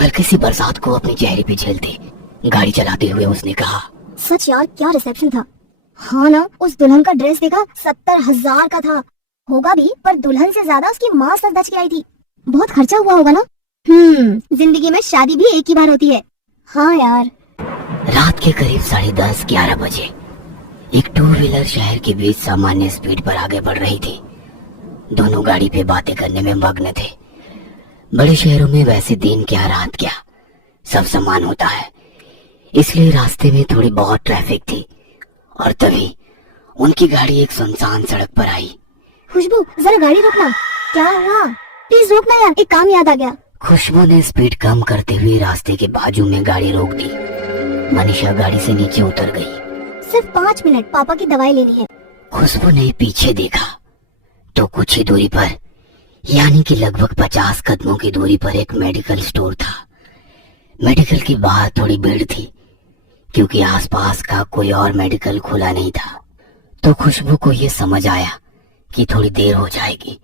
हल्की सी बरसात को अपने चेहरे पे झेलते गाड़ी चलाते हुए उसने कहा, सच यार, क्या रिसेप्शन था। हाँ ना, उस दुल्हन का ड्रेस देखा, 70,000 का था। होगा भी, पर दुल्हन से ज्यादा उसकी माँ सज धज के आई थी। बहुत खर्चा हुआ होगा ना। जिंदगी में शादी भी एक ही बार होती है। हाँ यार। रात के करीब 10:30-11 बजे एक 2 व्हीलर शहर के बीच सामान्य स्पीड पर आगे बढ़ रही थी। दोनों गाड़ी पे बातें करने में मग्न थे। बड़े शहरों में वैसे दिन क्या रात क्या सब समान होता है, इसलिए रास्ते में थोड़ी बहुत ट्रैफिक थी। और तभी उनकी गाड़ी एक सुनसान सड़क पर आई। खुशबू, जरा गाड़ी रोकना। क्या हुआ? प्लीज रोकना यार, एक काम याद आ गया। खुशबू ने स्पीड कम करते हुए रास्ते के बाजू में गाड़ी रोक दी। मनीषा गाड़ी से नीचे उतर गई। सिर्फ 5 मिनट, पापा की दवाई लेनी है। खुशबू ने पीछे देखा तो कुछ ही दूरी पर, यानी कि लगभग 50 कदमों की दूरी पर एक मेडिकल स्टोर था। मेडिकल के बाहर थोड़ी भीड़ थी क्योंकि आसपास का कोई और मेडिकल खुला नहीं था। तो खुशबू को ये समझ आया कि थोड़ी देर हो जाएगी,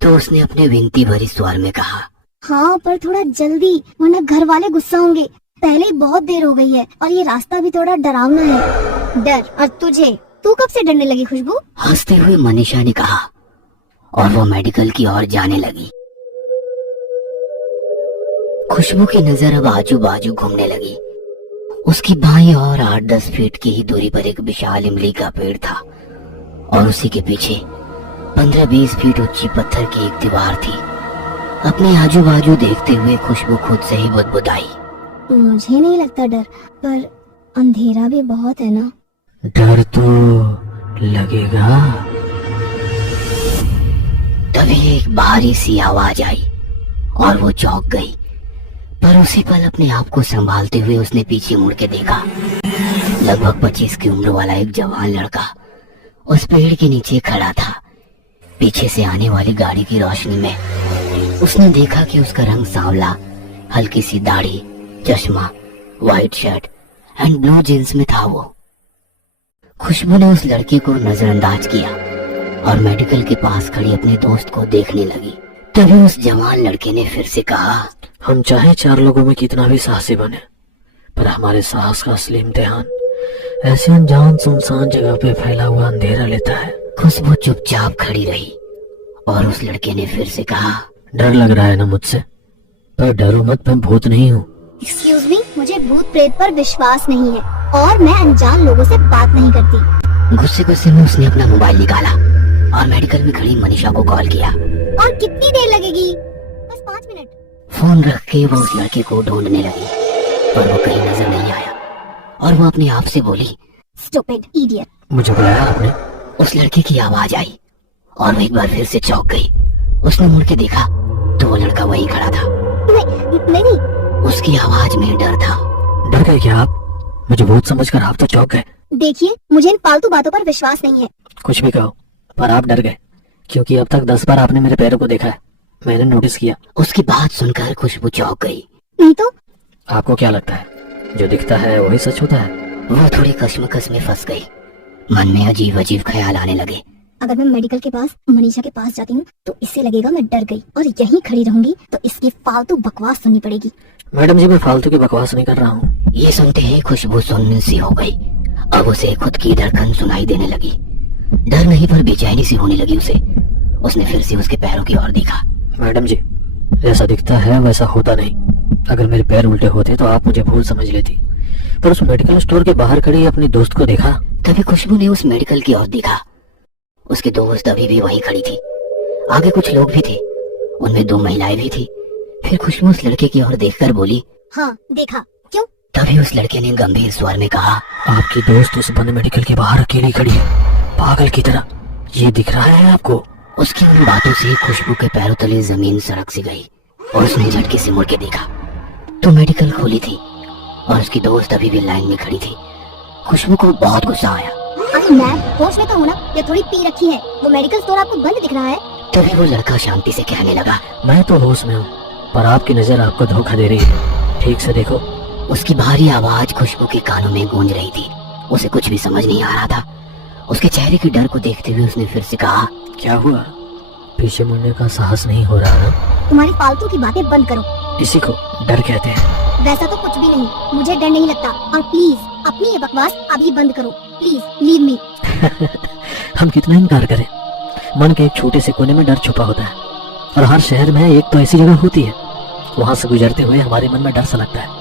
तो उसने अपने विनती भरी स्वर में कहा, हाँ पर थोड़ा जल्दी, वरना घर वाले गुस्सा होंगे। पहले ही बहुत देर हो गई है और ये रास्ता भी थोड़ा डरावना है। डर? और तुझे? तू कब से डरने लगी खुशबू? हंसते हुए मनीषा ने कहा, और वो मेडिकल की ओर जाने लगी। खुशबू की नजर अब आजू बाजू घूमने लगी। उसकी बाईं ओर 8-10 फीट की ही दूरी पर एक विशाल इमली का पेड़ था और उसी के पीछे 15-20 फीट ऊंची पत्थर की एक दीवार थी। अपने आजू बाजू देखते हुए खुशबू खुद से ही बुदबुदाई, मुझे नहीं लगता डर, पर अंधेरा भी बहुत है ना। डर तो लगेगा। तभी एक भारी सी आवाज आई और वो चौंक गई, पर उसी पल अपने आप को संभालते हुए उसने पीछे मुड़ के देखा। लगभग 25 की उम्र वाला एक जवान लड़का उस पेड़ के नीचे खड़ा था। पीछे से आने वाली गाड़ी की रोशनी में उसने देखा कि उसका रंग सांवला, हल्की सी दाढ़ी, चश्मा, white shirt and blue jeans में था वो। खुशबू ने उस लड़के को नजरअंदाज किया और मेडिकल के पास खड़ी अपने दोस्त को देखने लगी। तभी उस जवान लड़के ने फिर से कहा, हम चाहे 4 लोगों में कितना भी साहसी बने, पर हमारे साहस का असली इम्तिहान ऐसे अनजान सुनसान जगह पे फैला हुआ अंधेरा लेता है। खुशबू चुपचाप खड़ी रही और उस लड़के ने फिर से कहा, डर लग रहा है ना मुझसे, पर डरो मत, मैं भूत नहीं हूँ। एक्सक्यूज मी, मुझे भूत प्रेत पर विश्वास नहीं है और मैं अनजान लोगों से बात नहीं करती। गुस्से गुस्से में उसने अपना मोबाइल निकाला और मेडिकल में खड़ी मनीषा को कॉल किया। और कितनी देर लगेगी? बस 5 मिनट। फोन रख के वो उस लड़के को ढूंढने लगी, पर वो कहीं नजर नहीं आया और वो अपने आप से बोली, स्टूपिड इडियट। मुझे बुलाया आपने? उस लड़के की आवाज आई और वो एक बार फिर से चौंक गई। उसने मुड़ के देखा तो वो लड़का वही खड़ा था। नहीं। उसकी आवाज में डर था। डर गए क्या आप? मुझे भूत समझकर आप तो चौंक गए। देखिए, मुझे इन फालतू बातों पर विश्वास नहीं है। कुछ भी कहो, पर आप डर गए क्योंकि अब तक 10 बार आपने मेरे पैरों को देखा है, मैंने नोटिस किया। उसकी बात सुनकर खुशबू चौंक गई। नहीं तो? आपको क्या लगता है जो दिखता है वही सच होता है? वो थोड़ी कश्मकश में फंस गई। मन में अजीब अजीब ख्याल आने लगे। अगर मैं मेडिकल के पास मनीषा के पास जाती हूँ तो इससे लगेगा मैं डर गई और यहीं खड़ी रहूंगी तो इसकी फालतू बकवास सुननी पड़ेगी। मैडम जी, मैं फालतू की बकवास नहीं कर रहा हूँ। ये सुनते ही खुशबू सुन्न सी हो गई। अब उसे खुद की धड़कन सुनाई देने लगी। डर नहीं पर बेचैनी सी होने लगी उसे। उसने फिर से उसके पैरों की ओर देखा। मैडम जी, जैसा दिखता है वैसा होता नहीं। अगर मेरे पैर उल्टे होते तो आप मुझे भूल समझ लेती, पर उस मेडिकल स्टोर के बाहर खड़ी अपने दोस्त को देखा। तभी खुशबू ने उस मेडिकल की ओर देखा। उसकी दोस्त अभी भी वहीं खड़ी थी। आगे कुछ लोग भी थे, उनमें 2 महिलाएं भी थी। फिर खुशबू उस लड़के की ओर देखकर बोली, हाँ देखा। क्यों? तभी उस लड़के ने गंभीर स्वर में कहा, आपकी दोस्त उस बंद मेडिकल के बाहर अकेली खड़ी है, पागल की तरह। ये दिख रहा है आपको? उसकी उन बातों से खुशबू के पैरों तले जमीन सड़क सी गई और उसने झटके से मुड़ के देखा तो मेडिकल खुली थी और उसकी दोस्त अभी भी लाइन में खड़ी थी। खुशबू को बहुत गुस्सा आया। अरे मैम, होश में तो हो ना, ये थोड़ी पी रखी है। वो मेडिकल स्टोर आपको बंद दिख रहा है। तभी वो लड़का शांति से कहने लगा, मैं तो होश में हूँ, पर आपकी नजर आपको धोखा दे रही है, ठीक से देखो। उसकी भारी आवाज खुशबू के कानों में गूंज रही थी। उसे कुछ भी समझ नहीं आ रहा था। उसके चेहरे के डर को देखते हुए उसने फिर से कहा, क्या हुआ? पीछे मुड़ने का साहस नहीं हो रहा ना? तुम्हारी फालतू की बातें बंद करो। इसी को डर कहते हैं। वैसा तो कुछ भी नहीं, मुझे डर नहीं लगता। और प्लीज अपनी ये बकवास अभी बंद करो, प्लीज लीव मी। हम कितना इनकार करें, मन के एक छोटे से कोने में डर छुपा होता है, और हर शहर में एक तो ऐसी जगह होती है, वहाँ से गुजरते हुए हमारे मन में डर सा लगता है।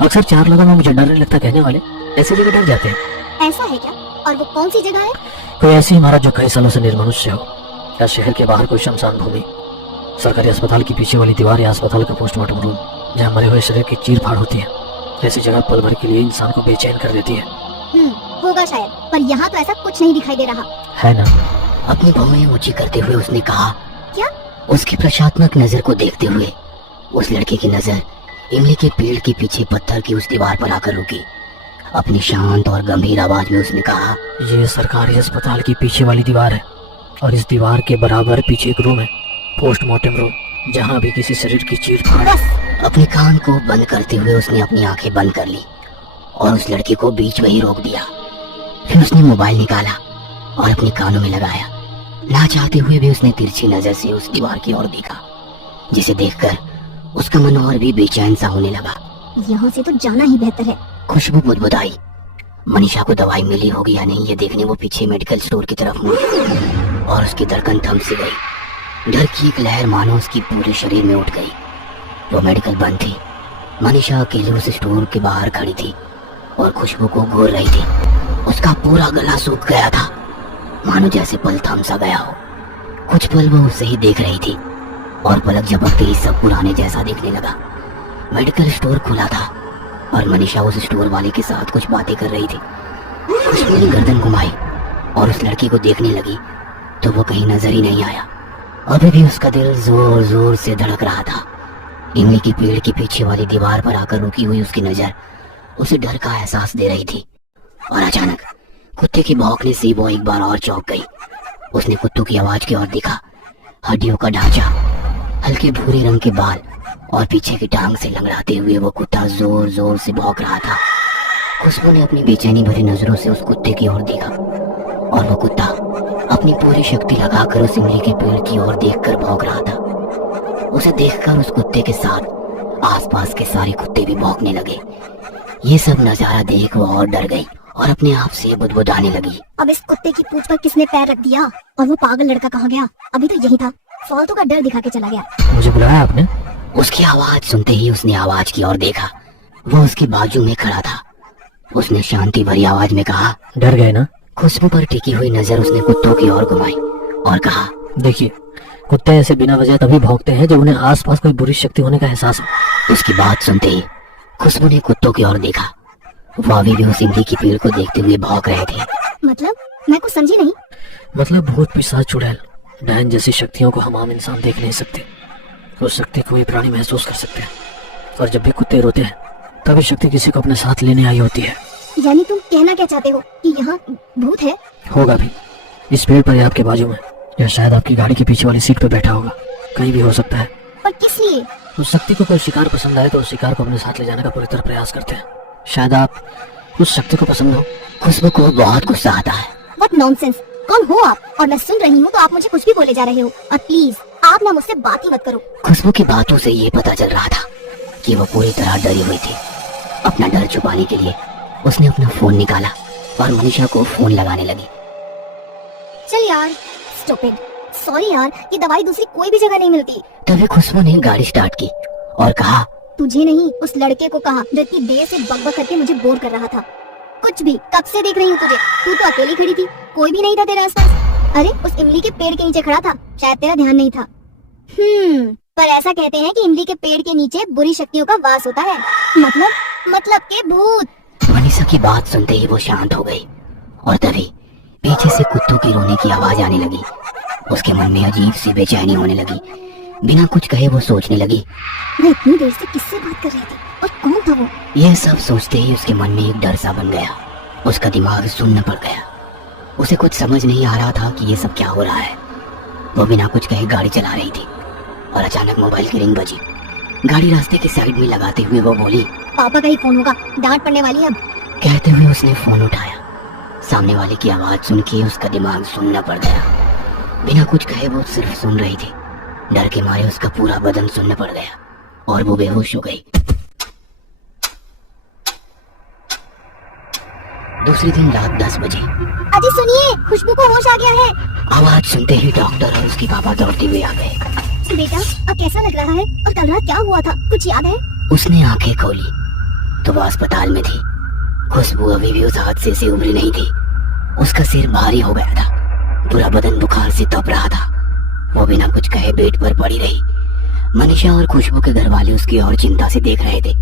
अक्सर 4 लोगों में मुझे डर नहीं लगता कहने वाले ऐसी जगह डर जाते हैं। ऐसा है क्या? और वो कौन सी जगह है? कोई ऐसी इमारत जो कई सालों से निर्मनुष्य हो, या शहर के बाहर कोई शमशान भूमि, सरकारी अस्पताल की पीछे वाली दीवार, या अस्पताल का पोस्टमार्टम रूम जहाँ मरे हुए शरीर की चीर फाड़ होती है। ऐसी जगह पल भर के लिए इंसान को बेचैन कर देती है। होगा शायद, पर यहाँ तो ऐसा कुछ नहीं दिखाई दे रहा है ना? अपनी भौहें ऊंची करते हुए उसने कहा। क्या? उसकी प्रशात्मक नजर को देखते हुए उस लड़के की नजर इमली के पेड़ के पीछे पत्थर की उस दीवार पर आकर रुकी। अपनी शांत और गंभीर आवाज में उसने कहा, ये सरकारी अस्पताल की पीछे वाली दीवार है, और इस दीवार के बराबर पीछे एक रूम है, पोस्टमार्टम रूम, जहाँ भी किसी शरीर की चीर फाड़। अपने कान को बंद करते हुए उसने अपनी आंखें बंद कर ली और उस लड़के को बीच में ही रोक दिया। फिर उसने मोबाइल निकाला और अपने कानों में लगाया। ना चाहते हुए भी उसने तिरछी नजर से उस दीवार की ओर देखा, जिसे देखकर उसका मन और भी बेचैन सा होने लगा। यहाँ से तो जाना ही बेहतर है। खुशबू बुदबुदाई। मनीषा को दवाई मिली होगी या नहीं ये देखने वो पीछे मेडिकल स्टोर की तरफ मुड़ी और उसकी धड़कन थम सी गई। डर की एक लहर मानो उसकी पूरे शरीर में उठ गई। वो मेडिकल बंद थी। मनीषा अकेले उस स्टोर के बाहर खड़ी थी और खुशबू को घूर रही थी। उसका पूरा गला सूख गया था, मानो जैसे पल थम सा गया हो। कुछ पल वो उसे ही देख रही थी और पलक झपकते ही सब पुराने जैसा दिखने लगा। मेडिकल स्टोर खुला था और मनीषा उस स्टोर वाले के साथ कुछ बातें कर रही थी। खुशबू ने गर्दन घुमाई और उस लड़की को देखने लगी तो वो कहीं नजर ही नहीं आया। अभी भी उसका दिल जोर जोर से धड़क रहा था। इमली के पेड़ के पीछे वाली दीवार पर आकर रुकी हुई उसकी नजर उसे डर का एहसास दे रही थी। और अचानक कुत्ते की भौंकने से वो एक बार और चौंक गई। उसने कुत्तों की आवाज की ओर देखा। हड्डियों का ढांचा, हल्के भूरे रंग के बाल और पीछे की टांग से लंगड़ाते हुए वो कुत्ता जोर जोर से भौंक रहा था। खुशबू ने अपनी बेचैनी भरी नजरों से उस कुत्ते की ओर देखा और वो कुत्ता अपनी पूरी शक्ति लगाकर उस इमली के पेड़ की ओर देखकर भौंक रहा था। उसे देखकर उस कुत्ते के साथ आसपास के सारे कुत्ते भी भौंकने लगे। ये सब नजारा देख वो और डर गई और अपने आप से बुदबुदाने लगी। अब इस कुत्ते की पूंछ पर किसने पैर रख दिया? और वो पागल लड़का कहाँ गया? अभी तो यही था, फालतू का डर दिखा के चला गया। मुझे बुलाया आपने? उसकी आवाज सुनते ही उसने आवाज की ओर देखा। वो उसके बाजू में खड़ा था। उसने शांति भरी आवाज में कहा, डर गए ना? खुशबू पर टिकी हुई नजर उसने कुत्तों की ओर घुमाई और कहा, देखिए, कुत्ते ऐसे बिना वजह तभी भौंकते हैं जब उन्हें आसपास कोई बुरी शक्ति होने का एहसास हो। उसकी बात सुनते ही खुशबू ने कुत्तों की ओर देखा। वो अभी भी उस इमली की पेड़ को देखते हुए भौंक रहे थे। मतलब? मैं कुछ समझी नहीं। मतलब भूत, पिशाच, चुड़ैल, डायन जैसी शक्तियों को हम आम इंसान देख नहीं सकते। उस शक्ति को ये प्राणी महसूस कर सकते हैं। और जब भी कुत्ते रोते हैं तभी शक्ति किसी को अपने साथ लेने आई होती है। यानी तुम कहना क्या चाहते हो कि यहाँ भूत है? होगा भी। इस पेड़ पर या आपके बाजू में, या शायद आपकी गाड़ी के पीछे वाली सीट पर बैठा होगा। कहीं भी हो सकता है। पर किस लिए? उस शक्ति को कोई शिकार पसंद आए तो उस शिकार को अपने साथ ले जाने का पूरी तरह प्रयास करते हैं। शायद आप उस शक्ति को पसंद हो। खुशबू को बहुत गुस्सा आता है। What nonsense! कौन हो आप? और मैं सुन रही हूँ तो आप मुझे कुछ भी बोले जा रहे हो। और प्लीज आप ना मुझसे बात ही मत करो। खुशबू की बातों से ये पता चल रहा था कि वो पूरी तरह डरी हुई थी। अपना डर छुपाने के लिए उसने अपना फोन निकाला और मनीषा को फोन लगाने लगी। चल यार, स्टूपिड। सॉरी यार, ये दवाई दूसरी कोई भी जगह नहीं मिलती। तभी खुशबू ने गाड़ी स्टार्ट की और कहा, तुझे नहीं, उस लड़के को कहा जो इतनी देर से बकबक करके मुझे बोर कर रहा था। कुछ भी, कब से देख रही हूँ तुझे। तू तो अकेली खड़ी थी, कोई भी नहीं था तेरे आसपास। अरे उस इमली के पेड़ के नीचे खड़ा था, शायद तेरा ध्यान नहीं था। पर ऐसा कहते हैं कि इमली के पेड़ के नीचे बुरी शक्तियों का वास होता है। मतलब के भूत। मनीषा की बात सुनते ही वो शांत हो गई और तभी पीछे से कुत्तों की रोने की आवाज आने लगी। उसके मन में अजीब सी बेचैनी होने लगी। बिना कुछ कहे वो सोचने लगी, मैं इतनी देर से किससे बात कर रही थी और कौन था वो? यह सब सोचते ही उसके मन में एक डर सा बन गया। उसका दिमाग सुन्न पड़ गया। उसे कुछ समझ नहीं आ रहा था कि ये सब क्या हो रहा है। वो बिना कुछ कहे गाड़ी चला रही थी और अचानक मोबाइल की रिंग बजी। गाड़ी रास्ते की साइड में लगाते हुए वो बोली, पापा का ही फोन होगा, डांट पड़ने वाली है अब। कहते हुए उसने फोन उठाया। सामने वाले की आवाज सुन के उसका दिमाग सुनना पड़ गया। बिना कुछ कहे वो सिर्फ सुन रही थी। डर के मारे उसका पूरा बदन सुन्न पड़ गया और वो बेहोश हो गई। दूसरे दिन रात 10 बजे अजी सुनिए, खुशबू को होश आ गया है। आवाज सुनते ही डॉक्टर और उसकी पापा दौड़ते हुए आ गए। बेटा अब कैसा लग रहा है और कल रात क्या हुआ था, कुछ याद है? उसने आंखें खोली तो वो अस्पताल में थी। खुशबू अभी भी उस हादसे से उभरी नहीं थी। उसका सिर भारी हो गया था, पूरा बदन बुखार से तप रहा था। वो बिना कुछ कहे बेड पर पड़ी रही। मनीषा और खुशबू के घर वाले उसकी और चिंता से देख रहे थे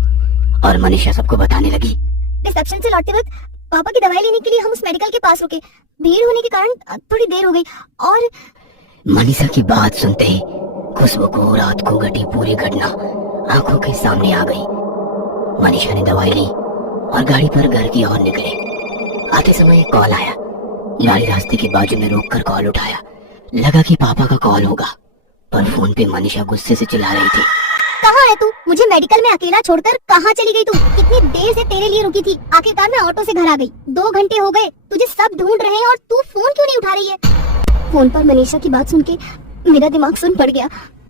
और मनीषा सबको बताने लगी। रिसेप्शन से लौटते वक्त पापा की दवाई लेने के लिए हम उस मेडिकल के पास रुके। भीड़ होने के कारण थोड़ी देर हो गई और मनीषा की बात सुनते ही खुशबू को रात को घटी पूरी घटना आंखों के सामने आ गई। मनीषा ने दवाई ली और गाड़ी पर घर की ओर निकले। आते समय एक कॉल आया। गाड़ी रास्ते के बाजू में रोककर कॉल उठाया। लगा कि पापा का कॉल होगा, पर फोन पे मनीषा गुस्से से चिल्ला रही थी। कहाँ है तू? मुझे मेडिकल में अकेला छोड़कर कहाँ चली गई तू? कितनी देर से तेरे लिए रुकी थी। आखिरकार मैं ऑटो से घर आ गई। 2 घंटे हो गए, तुझे सब ढूंढ रहे हैं और तू फोन क्यों नहीं उठा रही है? फोन पर मनीषा की बात सुन के मेरा दिमाग सुन पड़ गया।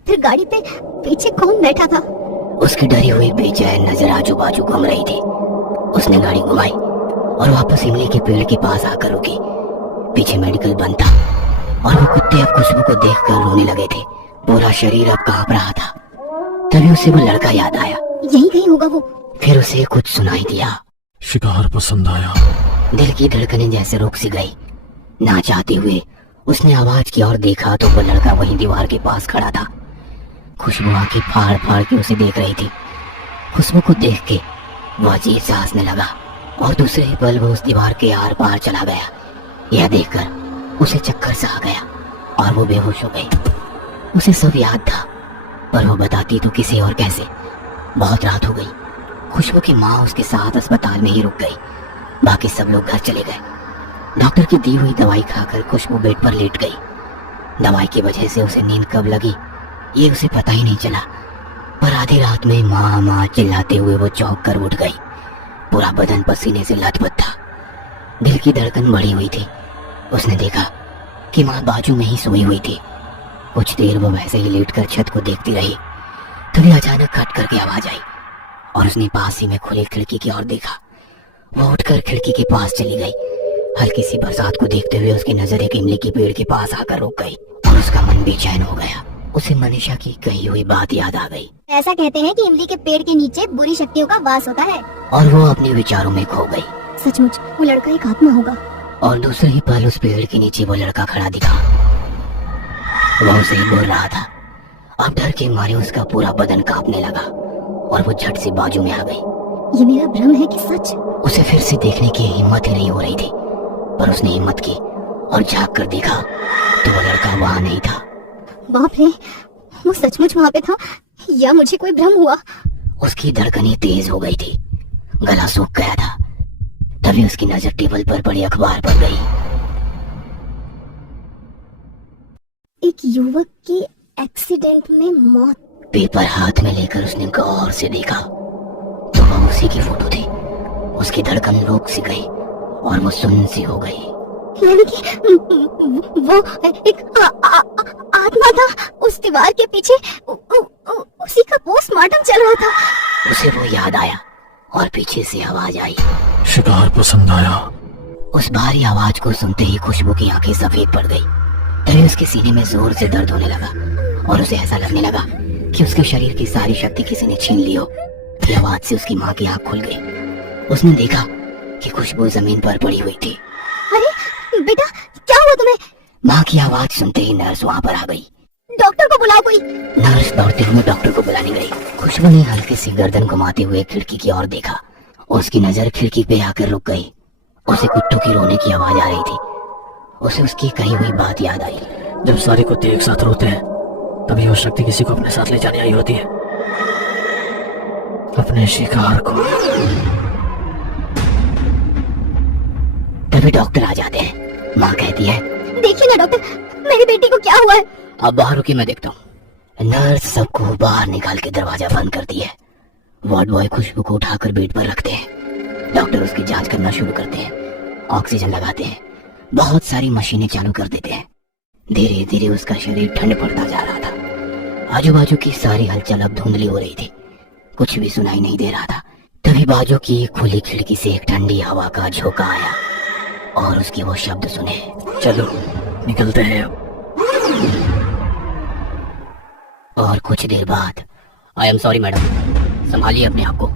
फिर गाड़ी पे पीछे कौन बैठा था? उसकी डरी हुई बेचैन नजर आजू बाजू घूम रही थी। उसने गाड़ी घुमाई और वापस इमली के पेड़ के पास आकर रुकी। पीछे मेडिकल बंद था और वो कुत्ते अब खुशबू को देखकर रोने लगे थे। पूरा शरीर अब कांप रहा था। तभी उसे वो लड़का याद आया। यही कहीं होगा वो। फिर उसे कुछ सुनाई दिया। शिकार पसंद आया। दिल की धड़कनें जैसे रुक सी गई। ना चाहते हुए उसने आवाज की ओर देखा तो वो लड़का वहीं दीवार के पास खड़ा था। खुशबू आंखें फाड़ फाड़ के उसे देख रही थी। खुशबू को देख के वो अजीब सा हंसने लगा और दूसरे ही पल वो उस दीवार के आर पार चला गया। यह देखकर उसे चक्कर सा आ गया और वो बेहोश हो गई। उसे सब याद था, पर वो बताती तो किसे और कैसे। बहुत रात हो गई। खुशबू की माँ उसके साथ अस्पताल में ही रुक गई। बाकी सब लोग घर चले गए। डॉक्टर की दी हुई दवाई खाकर खुशबू बेड पर लेट गई। दवाई की वजह से उसे नींद कब लगी ये उसे पता ही नहीं चला, पर आधी रात में माँ माँ चिल्लाते हुए वो चौंक कर उठ गई। पूरा बदन पसीने से लथपथ था। दिल की धड़कन बढ़ी हुई थी। उसने देखा कि माँ बाजू में ही सोई हुई थी। कुछ देर वो वैसे ही लेटकर छत को देखती रही। तभी अचानक खट करके आवाज आई और उसने पास ही में खुली खिड़की की ओर देखा। वो उठकर खिड़की के पास चली गई। हल्की सी बरसात को देखते हुए उसकी नजर एक इमली के पेड़ के पास आकर रुक गई और उसका मन बेचैन हो गया। उसे मनीषा की कही हुई बात याद आ गई। ऐसा कहते हैं कि इमली के पेड़ के नीचे बुरी शक्तियों का वास होता है। और वो अपने विचारों में खो गई। सचमुच वो लड़का एक आत्मा होगा। और दूसरे ही पल उस पेड़ के नीचे वो लड़का खड़ा दिखा। वो उसे ही बोल रहा था। अब डर के मारे उसका पूरा बदन कांपने लगा और वो झट से बाजू में आ गई। ये मेरा भ्रम है कि सच? उसे फिर से देखने की हिम्मत ही नहीं हो रही थी, पर उसने हिम्मत की और झांक कर देखा तो वो लड़का वहाँ नहीं था। बाप रे, वो सचमुच वहाँ पे था या मुझे कोई भ्रम हुआ? उसकी धड़कनें तेज हो गई थी। गला सूख गया था। तभी उसकी नजर टेबल पर पड़ी अखबार पर गई। एक युवक की एक्सीडेंट में मौत। पेपर हाथ में लेकर उसने गौर से देखा तो वह उसी की फोटो थी। उसकी धड़कन रुक सी गई और वो सुन्न सी हो गई। यानी कि वो एक आत्मा था उस दीवार के पीछे। उसी का पोस्टमार्टम चल रहा था। उसे वो याद आया और पीछे से आवाज आई। शिकार पसंद आया। उस भारी आवाज को सुनते ही खुशबू की आंखें सफेद पड़ गई। तभी उसके सीने में जोर से दर्द होने लगा और उसे ऐसा लगने लगा कि उसके शरीर की सारी शक्ति किसी ने छीन ली हो। ये आवाज से उसकी माँ की आंख खुल गई। उसने देखा कि खुशबू जमीन पर पड़ी हुई थी। अरे बेटा, क्या हुआ तुम्हें? माँ की आवाज सुनते ही नर्स वहाँ पर आ गई। डॉक्टर को बुलाओ कोई। नर्स दौड़ते हुए डॉक्टर को बुलाने गई। खुशबू ने हल्की सी गर्दन घुमाते हुए खिड़की की ओर देखा। उसकी नजर खिड़की पे आकर रुक गई। उसे कुत्तों की रोने की आवाज आ रही थी। उसे उसकी कही हुई बात याद आई। जब सारे कुत्ते एक साथ रोते हैं तभी वो शक्ति किसी को अपने साथ ले जाने आई होती है, अपने शिकार को। तभी डॉक्टर आ जाते हैं। माँ कहती है, देखिए ना डॉक्टर, मेरी बेटी को क्या हुआ है? अब बाहर रुकिए, मैं देखता हूँ। नर्स सबको बाहर निकाल के दरवाजा बंद करती है। वार्ड बॉय खुशबू को उठाकर बेड पर रखते हैं। डॉक्टर उसकी जांच करना शुरू करते हैं। ऑक्सीजन लगाते हैं। बहुत सारी मशीनें चालू कर देते हैं। धीरे धीरे उसका शरीर ठंड पड़ता जा रहा था। आजू बाजू की सारी हलचल अब धुंधली हो रही थी। कुछ भी सुनाई नहीं दे रहा था। तभी बाजू की खुली खिड़की से एक ठंडी हवा का झोंका आया और उसके वो शब्द सुने, चलो निकलते हैं अब। और कुछ देर बाद, आई एम सॉरी मैडम, संभालिए अपने आप को।